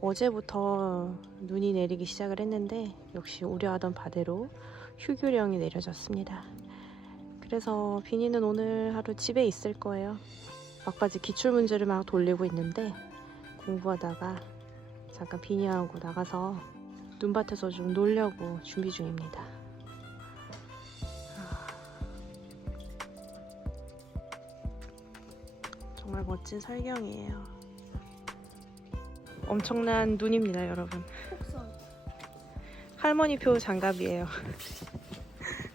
어제부터 눈이 내리기 시작을 했는데 역시 우려하던 바대로 휴교령이 내려졌습니다. 그래서 비니는 오늘 하루 집에 있을 거예요. 막바지 기출문제를 막 돌리고 있는데 공부하다가 잠깐 비니하고 나가서 눈밭에서 좀 놀려고 준비 중입니다. 정말 멋진 설경이에요. 엄청난 눈입니다, 여러분. 할머니표 장갑이에요.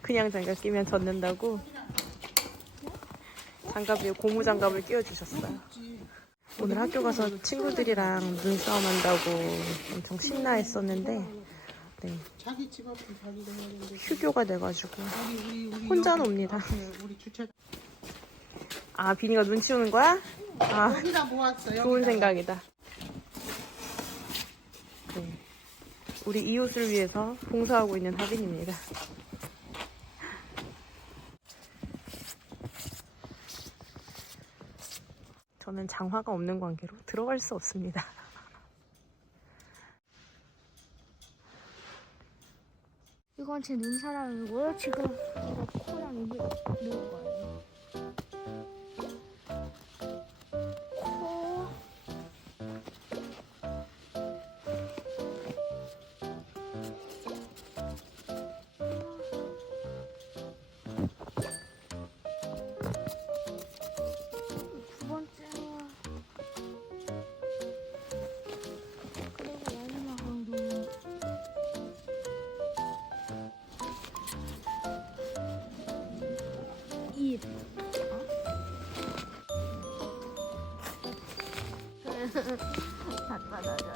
그냥 장갑 끼면 젖는다고 장갑 위에 고무 장갑을 끼워주셨어요. 오늘 학교 가서 친구들이랑 눈싸움 한다고 엄청 신나했었는데 네, 휴교가 돼가지고 혼자 놉니다. 아, 비니가 눈 치우는 거야? 아, 좋은 생각이다. 네, 우리 이웃을 위해서 봉사하고 있는 하빈입니다. 저는 장화가 없는 관계로 들어갈 수 없습니다. 이건 제 눈사람이고요. 지금 이거 코랑 이게 넣을 거예요. 코. 두 번째와 그리고 마지막으로 입. 다 받아줘요.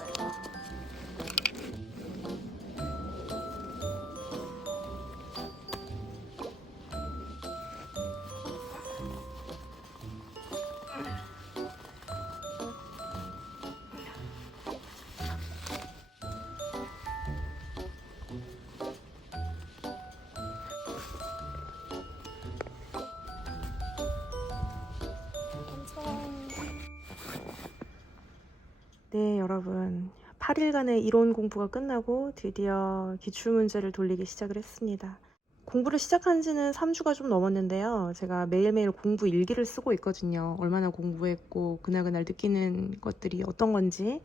네, 여러분. 8일간의 이론 공부가 끝나고 드디어 기출문제를 돌리기 시작을 했습니다. 공부를 시작한 지는 3주가 좀 넘었는데요. 제가 매일매일 공부 일기를 쓰고 있거든요. 얼마나 공부했고 그날그날 느끼는 것들이 어떤 건지,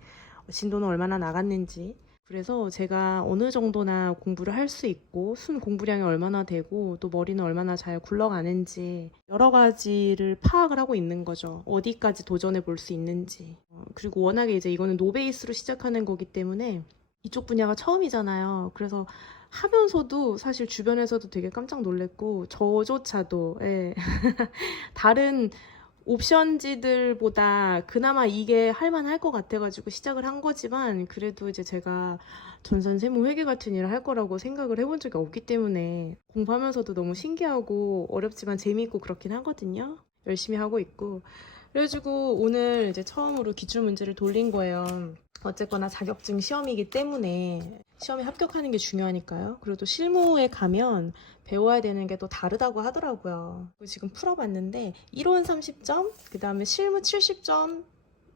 진도는 얼마나 나갔는지. 그래서 제가 어느 정도나 공부를 할 수 있고 순 공부량이 얼마나 되고 또 머리는 얼마나 잘 굴러가는지 여러 가지를 파악을 하고 있는 거죠. 어디까지 도전해 볼 수 있는지. 그리고 워낙에 이제 이거는 노베이스로 시작하는 거기 때문에 이쪽 분야가 처음이잖아요. 그래서 하면서도 사실 주변에서도 되게 깜짝 놀랐고 저조차도 예. 다른 옵션지들보다 그나마 이게 할만할 것 같아가지고 시작을 한 거지만 그래도 이제 제가 전산세무 회계 같은 일을 할 거라고 생각을 해본 적이 없기 때문에 공부하면서도 너무 신기하고 어렵지만 재미있고 그렇긴 하거든요. 열심히 하고 있고 그래가지고 오늘 이제 처음으로 기출문제를 돌린 거예요. 어쨌거나 자격증 시험이기 때문에 시험에 합격하는 게 중요하니까요. 그리고 또 실무에 가면 배워야 되는 게 또 다르다고 하더라고요. 지금 풀어봤는데 이론 30점, 그 다음에 실무 70점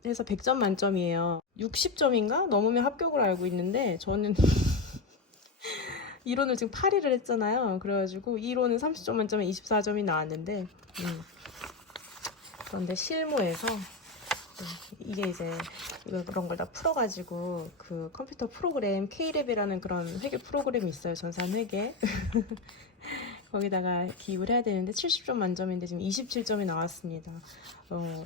해서 100점 만점이에요. 60점인가? 넘으면 합격을 알고 있는데 저는 이론을 지금 8일을 했잖아요. 그래가지고 이론은 30점 만점에 24점이 나왔는데 그런데 실무에서 이게 이제 그런 걸 다 풀어가지고 그 컴퓨터 프로그램 K랩이라는 그런 회계 프로그램이 있어요. 전산회계. 거기다가 기입을 해야 되는데 70점 만점인데 지금 27점이 나왔습니다.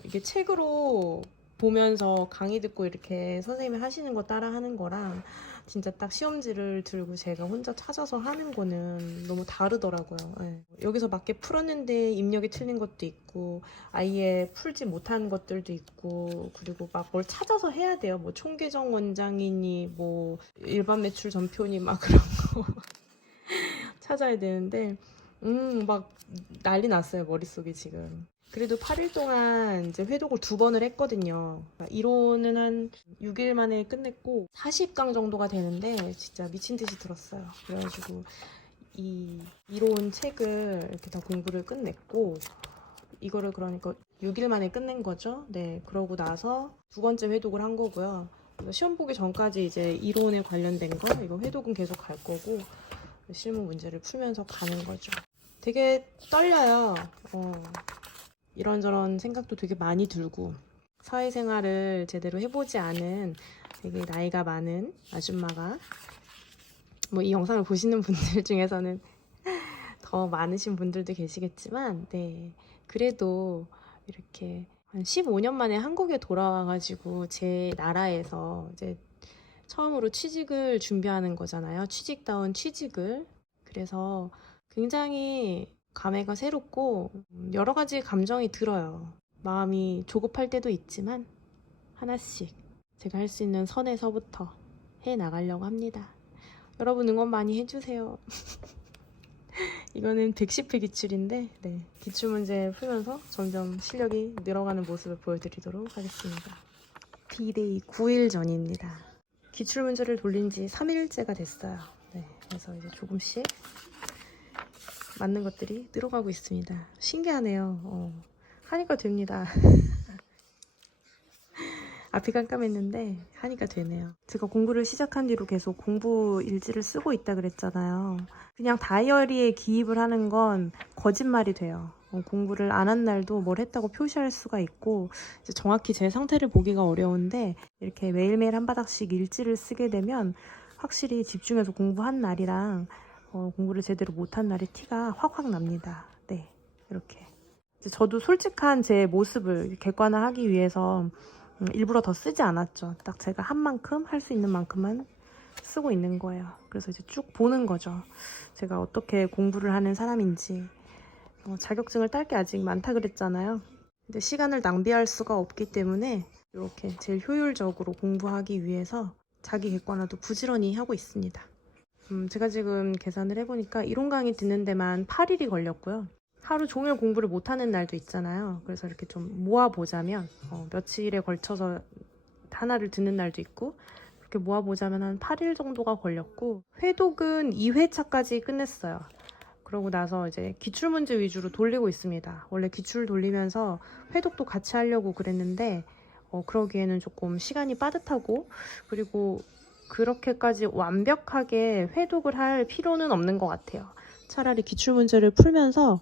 이게 책으로 보면서 강의 듣고 이렇게 선생님이 하시는 거 따라 하는 거랑 진짜 딱 시험지를 들고 제가 혼자 찾아서 하는 거는 너무 다르더라고요. 네. 여기서 맞게 풀었는데 입력이 틀린 것도 있고 아예 풀지 못한 것들도 있고 그리고 막 뭘 찾아서 해야 돼요. 뭐 총계정 원장이니 뭐 일반 매출 전표니 막 그런 거 찾아야 되는데 막 난리 났어요. 머릿속이 지금. 그래도 8일 동안 이제 회독을 2번을 했거든요. 이론은 한 6일 만에 끝냈고 40강 정도가 되는데 진짜 미친 듯이 들었어요. 그래가지고 이 이론 책을 이렇게 다 공부를 끝냈고 이거를 그러니까 6일 만에 끝낸 거죠. 네, 그러고 나서 2번째 회독을 한 거고요. 그래서 시험 보기 전까지 이제 이론에 관련된 거 이거 회독은 계속 갈 거고 실무 문제를 풀면서 가는 거죠. 되게 떨려요. 이런저런 생각도 되게 많이 들고 사회생활을 제대로 해보지 않은 되게 나이가 많은 아줌마가 뭐 이 영상을 보시는 분들 중에서는 더 많으신 분들도 계시겠지만 네 그래도 이렇게 한 15년 만에 한국에 돌아와가지고 제 나라에서 이제 처음으로 취직을 준비하는 거잖아요. 취직다운 취직을. 그래서 굉장히 감회가 새롭고 여러 가지 감정이 들어요. 마음이 조급할 때도 있지만 하나씩 제가 할 수 있는 선에서부터 해 나가려고 합니다. 여러분 응원 많이 해주세요. 이거는 110회 기출인데 네, 기출문제 풀면서 점점 실력이 늘어가는 모습을 보여드리도록 하겠습니다. D-Day 9일 전입니다. 기출문제를 돌린 지 3일째가 됐어요. 네, 그래서 이제 조금씩 맞는 것들이 늘어가고 있습니다. 신기하네요. 하니까 됩니다. 앞이 깜깜했는데 하니까 되네요. 제가 공부를 시작한 뒤로 계속 공부 일지를 쓰고 있다 그랬잖아요. 그냥 다이어리에 기입을 하는 건 거짓말이 돼요. 공부를 안 한 날도 뭘 했다고 표시할 수가 있고 이제 정확히 제 상태를 보기가 어려운데 이렇게 매일매일 한 바닥씩 일지를 쓰게 되면 확실히 집중해서 공부한 날이랑 공부를 제대로 못한 날의 티가 확확 납니다. 네, 이렇게 이제 저도 솔직한 제 모습을 객관화하기 위해서 일부러 더 쓰지 않았죠. 딱 제가 한 만큼 할 수 있는 만큼만 쓰고 있는 거예요. 그래서 이제 쭉 보는 거죠. 제가 어떻게 공부를 하는 사람인지. 자격증을 딸 게 아직 많다 그랬잖아요. 근데 시간을 낭비할 수가 없기 때문에 이렇게 제일 효율적으로 공부하기 위해서 자기 객관화도 부지런히 하고 있습니다. 제가 지금 계산을 해보니까 이론 강의 듣는 데만 8일이 걸렸고요. 하루 종일 공부를 못하는 날도 있잖아요. 그래서 이렇게 좀 모아보자면 며칠에 걸쳐서 하나를 듣는 날도 있고 이렇게 모아보자면 한 8일 정도가 걸렸고 회독은 2회차까지 끝냈어요. 그러고 나서 이제 기출문제 위주로 돌리고 있습니다. 원래 기출 돌리면서 회독도 같이 하려고 그랬는데 그러기에는 조금 시간이 빠듯하고 그리고 그렇게까지 완벽하게 회독을 할 필요는 없는 것 같아요. 차라리 기출문제를 풀면서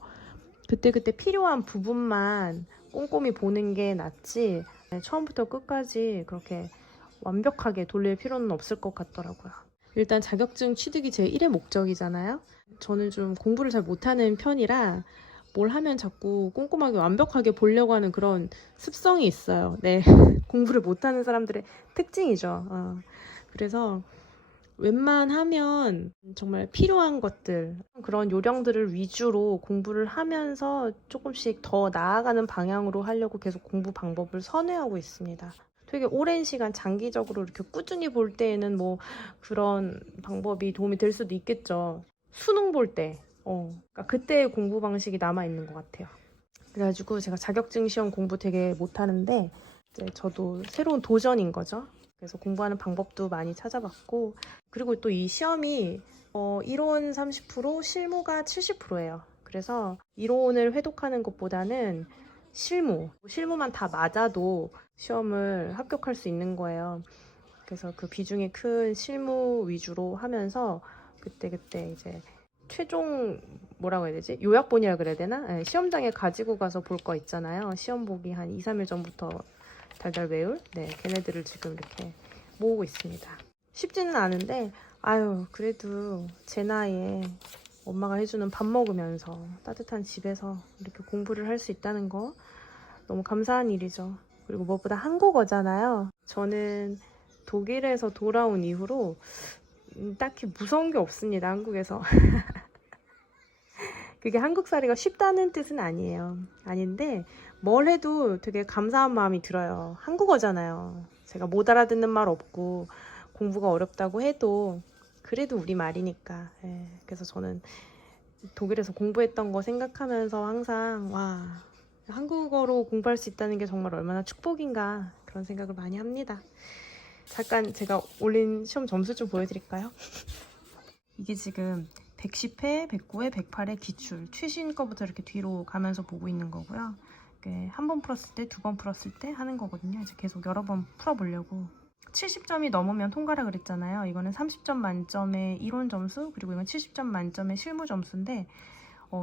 그때그때 필요한 부분만 꼼꼼히 보는 게 낫지 처음부터 끝까지 그렇게 완벽하게 돌릴 필요는 없을 것 같더라고요. 일단 자격증 취득이 제 1의 목적이잖아요. 저는 좀 공부를 잘 못하는 편이라 뭘 하면 자꾸 꼼꼼하게 완벽하게 보려고 하는 그런 습성이 있어요. 네, 공부를 못하는 사람들의 특징이죠. 그래서 웬만하면 정말 필요한 것들 그런 요령들을 위주로 공부를 하면서 조금씩 더 나아가는 방향으로 하려고 계속 공부 방법을 선회하고 있습니다. 되게 오랜 시간 장기적으로 이렇게 꾸준히 볼 때에는 뭐 그런 방법이 도움이 될 수도 있겠죠. 수능 볼 때 그러니까 그때의 공부 방식이 남아있는 것 같아요. 그래가지고 제가 자격증 시험 공부 되게 못하는데 이제 저도 새로운 도전인 거죠. 그래서 공부하는 방법도 많이 찾아봤고 그리고 또 이 시험이 이론 30% 실무가 70%예요. 그래서 이론을 회독하는 것보다는 실무만 다 맞아도 시험을 합격할 수 있는 거예요. 그래서 그 비중이 큰 실무 위주로 하면서 그때 이제 최종 뭐라고 해야 되지? 요약본이라 그래야 되나? 네, 시험장에 가지고 가서 볼 거 있잖아요. 시험 보기 한 2, 3일 전부터 달달 외울 걔네들을 지금 이렇게 모으고 있습니다. 쉽지는 않은데 그래도 제 나이에 엄마가 해주는 밥 먹으면서 따뜻한 집에서 이렇게 공부를 할 수 있다는 거 너무 감사한 일이죠. 그리고 무엇보다 한국어잖아요. 저는 독일에서 돌아온 이후로 딱히 무서운 게 없습니다. 한국에서. 그게 한국살이가 쉽다는 뜻은 아니에요. 아닌데 뭘 해도 되게 감사한 마음이 들어요. 한국어잖아요. 제가 못 알아듣는 말 없고 공부가 어렵다고 해도 그래도 우리말이니까. 그래서 저는 독일에서 공부했던 거 생각하면서 항상 한국어로 공부할 수 있다는 게 정말 얼마나 축복인가 그런 생각을 많이 합니다. 잠깐 제가 올린 시험 점수 좀 보여드릴까요? 이게 지금 110회, 109회, 108회 기출 최신 거부터 이렇게 뒤로 가면서 보고 있는 거고요. 한 번 풀었을 때, 두 번 풀었을 때 하는 거거든요. 이제 계속 여러 번 풀어보려고. 70점이 넘으면 통과라 그랬잖아요. 이거는 30점 만점의 이론 점수, 그리고 이건 70점 만점의 실무 점수인데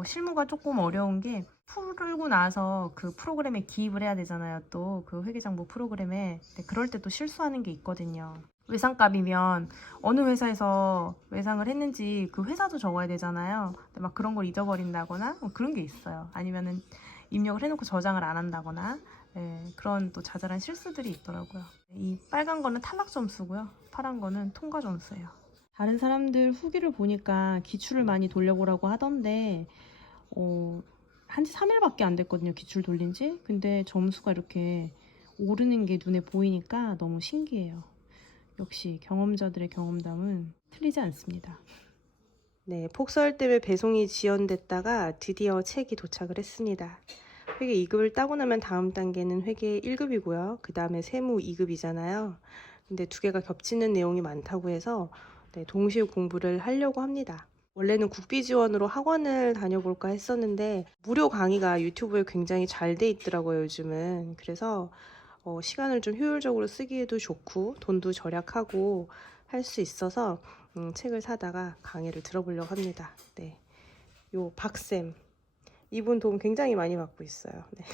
실무가 조금 어려운 게 풀고 나서 그 프로그램에 기입을 해야 되잖아요. 또 그 회계장부 프로그램에. 그럴 때 또 실수하는 게 있거든요. 외상값이면 어느 회사에서 외상을 했는지 그 회사도 적어야 되잖아요. 근데 막 그런 걸 잊어버린다거나 그런 게 있어요. 아니면은 입력을 해놓고 저장을 안 한다거나 그런 또 자잘한 실수들이 있더라고요. 이 빨간 거는 탈락 점수고요. 파란 거는 통과 점수예요. 다른 사람들 후기를 보니까 기출을 많이 돌려보라고 하던데 한지 3일밖에 안 됐거든요. 기출 돌린 지. 근데 점수가 이렇게 오르는 게 눈에 보이니까 너무 신기해요. 역시 경험자들의 경험담은 틀리지 않습니다. 네, 폭설 때문에 배송이 지연됐다가 드디어 책이 도착을 했습니다. 회계 2급을 따고 나면 다음 단계는 회계 1급이고요. 그 다음에 세무 2급이잖아요. 근데 두 개가 겹치는 내용이 많다고 해서 동시에 공부를 하려고 합니다. 원래는 국비 지원으로 학원을 다녀볼까 했었는데 무료 강의가 유튜브에 굉장히 잘 돼 있더라고요, 요즘은. 그래서 시간을 좀 효율적으로 쓰기에도 좋고 돈도 절약하고 할 수 있어서 책을 사다가 강의를 들어보려고 합니다. 네, 요 박쌤 이분 도움 굉장히 많이 받고 있어요. 네.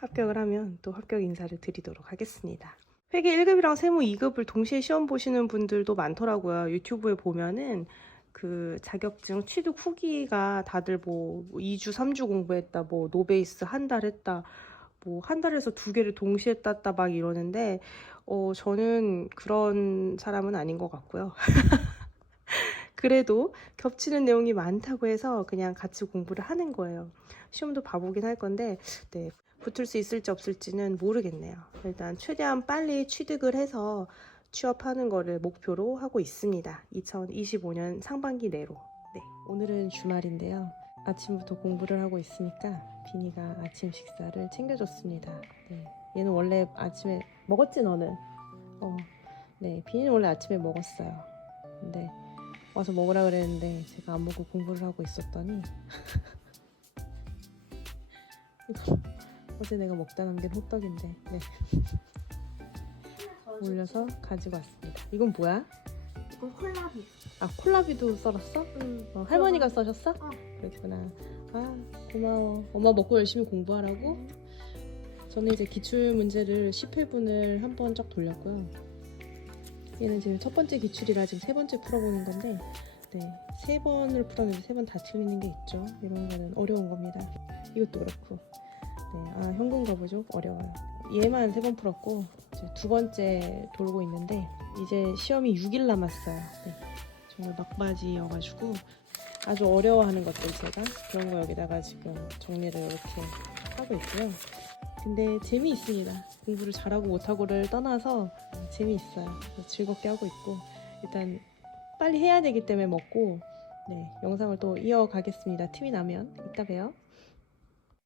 합격을 하면 또 합격 인사를 드리도록 하겠습니다. 회계 1급이랑 세무 2급을 동시에 시험 보시는 분들도 많더라고요. 유튜브에 보면은 그 자격증 취득 후기가 다들 뭐 2주 3주 공부했다, 뭐 노베이스 한 달 했다, 뭐 한 달에서 2개를 동시에 땄다 막 이러는데 저는 그런 사람은 아닌 것 같고요. 그래도 겹치는 내용이 많다고 해서 그냥 같이 공부를 하는 거예요. 시험도 봐보긴 할 건데 네, 붙을 수 있을지 없을지는 모르겠네요. 일단 최대한 빨리 취득을 해서 취업하는 거를 목표로 하고 있습니다. 2025년 상반기 내로. 네, 오늘은 주말인데요. 아침부터 공부를 하고 있으니까 비니가 아침 식사를 챙겨줬습니다. 네, 얘는 원래 아침에 먹었지 너는? 네, 비니는 원래 아침에 먹었어요. 근데 와서 먹으라 그랬는데 제가 안 먹고 공부를 하고 있었더니 이거 어제 내가 먹다 남긴 호떡인데 네. 올려서 가지고 왔습니다. 이건 뭐야? 이거 콜라비. 아, 콜라비도 썰었어? 응. 할머니가 써셨어? 어. 그렇구나. 아, 고마워. 엄마 먹고 열심히 공부하라고? 저는 이제 기출 문제를 10회분을 한 번 쫙 돌렸고요. 얘는 지금 첫 번째 기출이라 지금 세 번째 풀어보는 건데 네, 세 번을 풀었는데 세 번 다 틀리는 게 있죠. 이런 거는 어려운 겁니다. 이것도 그렇고 네, 아, 현금 거부족 어려워요. 얘만 세 번 풀었고 이제 두 번째 돌고 있는데 이제 시험이 6일 남았어요. 네, 정말 막바지여가지고 아주 어려워하는 것들 제가 그런 거 여기다가 지금 정리를 이렇게 하고 있고요. 근데 재미있습니다. 공부를 잘하고 못하고를 떠나서 재미있어요. 즐겁게 하고 있고 일단 빨리 해야 되기 때문에 먹고 네, 영상을 또 이어가겠습니다. 틈이 나면 이따 봬요.